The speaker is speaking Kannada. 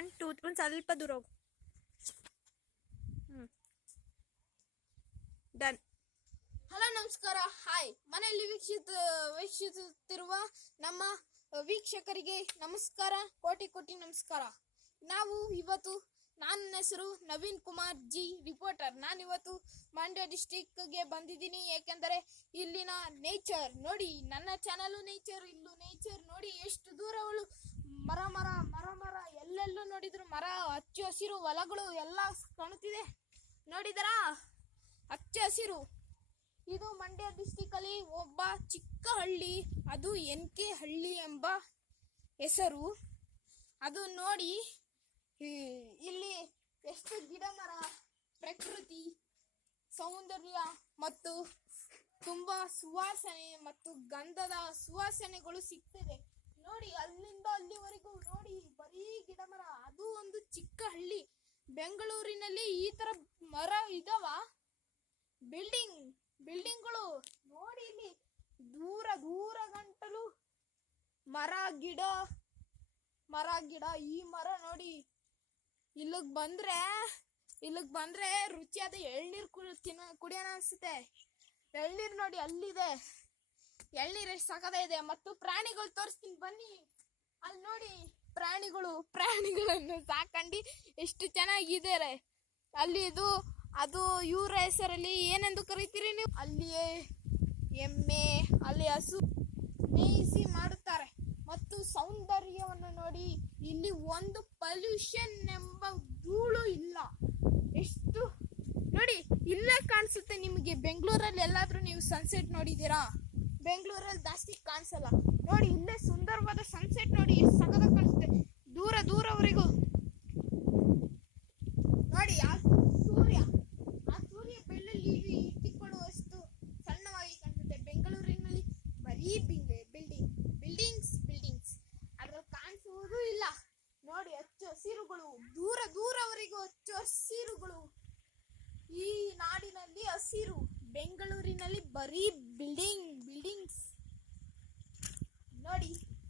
1 2 ಒಂದು ಸ್ವಲ್ಪ ದೂರ ಹೋಗು. ಡನ್. ಹಲೋ ನಮಸ್ಕಾರ, ಹಾಯ್. ಮನೆಯಲ್ಲಿ ವೀಕ್ಷಿಸುತ್ತಿರುವ ನಮ್ಮ ವೀಕ್ಷಕರಿಗೆ ನಮಸ್ಕಾರ, ಕೋಟಿ ಕೋಟಿ ನಮಸ್ಕಾರ. ನನ್ನ ಹೆಸರು ನವೀನ್ ಕುಮಾರ್ ಜಿ, ರಿಪೋರ್ಟರ್. ನಾನಿವತ್ತು ಮಂಡ್ಯ ಡಿಸ್ಟಿಕ್ಗೆ ಬಂದಿದ್ದೀನಿ, ಏಕೆಂದರೆ ಇಲ್ಲಿನ ನೇಚರ್ ನೋಡಿ. ನನ್ನ ಚಾನಲು ನೇಚರ್. ಇಲ್ಲೂ ನೇಚರ್ ನೋಡಿ, ಎಷ್ಟು ದೂರಗಳು ಮರ ಮರ ಮರ ಮರ, ಎಲ್ಲೆಲ್ಲೂ ನೋಡಿದ್ರು ಮರ, ಹಚ್ಚ ಹಸಿರು ಹೊಲಗಳು ಎಲ್ಲ ಕಾಣುತ್ತಿದೆ. ನೋಡಿದರಾ, ಹಚ್ಚ ಹಸಿರು. ಇದು ಮಂಡ್ಯ ಡಿಸ್ಟಿಕ್ ಅಲ್ಲಿ ಒಬ್ಬ ಚಿಕ್ಕ ಹಳ್ಳಿ, ಅದು NK ಹಳ್ಳಿ ಎಂಬ ಹೆಸರು. ಅದು ನೋಡಿ, ಇಲ್ಲಿ ಎಷ್ಟು ಗಿಡ ಮರ, ಪ್ರಕೃತಿ ಸೌಂದರ್ಯ ಮತ್ತು ತುಂಬಾ ಸುವಾಸನೆ ಮತ್ತು ಗಂಧದ ಸುವಾಸನೆಗಳು ಸಿಗ್ತದೆ ನೋಡಿ. ಅಲ್ಲಿಂದ ಅಲ್ಲಿವರೆಗೂ ನೋಡಿ, ಬರೀ ಗಿಡ ಮರ. ಅದು ಒಂದು ಚಿಕ್ಕ ಹಳ್ಳಿ. ಬೆಂಗಳೂರಿನಲ್ಲಿ ಈ ತರ ಮರ ಇದಾವ? ಬಿಲ್ಡಿಂಗ್ಗಳು ನೋಡಿ, ಇಲ್ಲಿ ದೂರ ದೂರ ಗಂಟಲು ಮರ ಗಿಡ. ಈ ಮರ ನೋಡಿ, ಇಲ್ಲಿಗೆ ಬಂದ್ರೆ ರುಚಿಯಾದ ಎಳ್ನೀರು ಕುಡಿಯೋಣ ಅನ್ಸುತ್ತೆ. ಎಳ್ನೀರು ನೋಡಿ, ಅಲ್ಲಿದೆ ಎಳ್ನೀರು, ಎಷ್ಟು ಸಖತ ಇದೆ. ಮತ್ತು ಪ್ರಾಣಿಗಳು ತೋರಿಸ್ತೀನಿ ಬನ್ನಿ. ಅಲ್ಲಿ ನೋಡಿ, ಪ್ರಾಣಿಗಳನ್ನು ಸಾಕಂಡು ಎಷ್ಟು ಚೆನ್ನಾಗಿದ್ದಾರೆ. ಅಲ್ಲಿ ಅದು ಇವರ ಹೆಸರಲ್ಲಿ ಏನೆಂದು ಕರೀತೀರಿ ನೀವು? ಅಲ್ಲಿಯೇ ಎಮ್ಮೆ, ಅಲ್ಲಿ ಹಸು ಮೇಯಿಸಿ ಮಾಡುತ್ತಾರೆ. ಮತ್ತು ಸೌಂದರ್ಯವನ್ನು ನೋಡಿ, ಇಲ್ಲಿ ಒಂದು ಪೊಲ್ಯೂಷನ್ ಎಂಬ ಧೂಳು ಇಲ್ಲ. ಎಷ್ಟು ನೋಡಿ, ಇಲ್ಲೇ ಕಾಣಿಸುತ್ತೆ ನಿಮಗೆ. ಬೆಂಗಳೂರಲ್ಲಿ ಎಲ್ಲಾದ್ರೂ ನೀವು ಸನ್ಸೆಟ್ ನೋಡಿದ್ದೀರಾ? ಬೆಂಗಳೂರಲ್ಲಿ ಜಾಸ್ತಿ ಕಾಣಿಸಲ್ಲ ನೋಡಿ. ಇಲ್ಲೇ ಸುಂದರವಾದ ಸನ್ಸೆಟ್ ನೋಡಿ, ಎಷ್ಟು ಸಖತ ಕಾಣಿಸುತ್ತೆ ದೂರವರೆಗೂ ನೋಡಿ. ಆ ಸೂರ್ಯ ಬೆಳ್ಳಲ್ಲಿ ಇಟ್ಟಿಕೊಳ್ಳುವಷ್ಟು ಸಣ್ಣವಾಗಿ ಕಾಣಿಸುತ್ತೆ. ಬೆಂಗಳೂರಿನಲ್ಲಿ ಬರೀ ಬಿಲ್ಡಿಂಗ್ಸ್ ಅದ್ರಲ್ಲಿ ಕಾಣಿಸುವುದೂ ಇಲ್ಲ ನೋಡಿ. ಹಚ್ಚ ಹಸಿರುಗಳು, ದೂರವರೆಗೂ ಹಚ್ಚ ಹಸಿರುಗಳು. ಈ ನಾಡಿನಲ್ಲಿ ಹಸಿರು, ಬೆಂಗಳೂರಿನಲ್ಲಿ ಬರೀ ಬಿಲ್ಡಿಂಗ್ಸ್ ನೋಡಿ.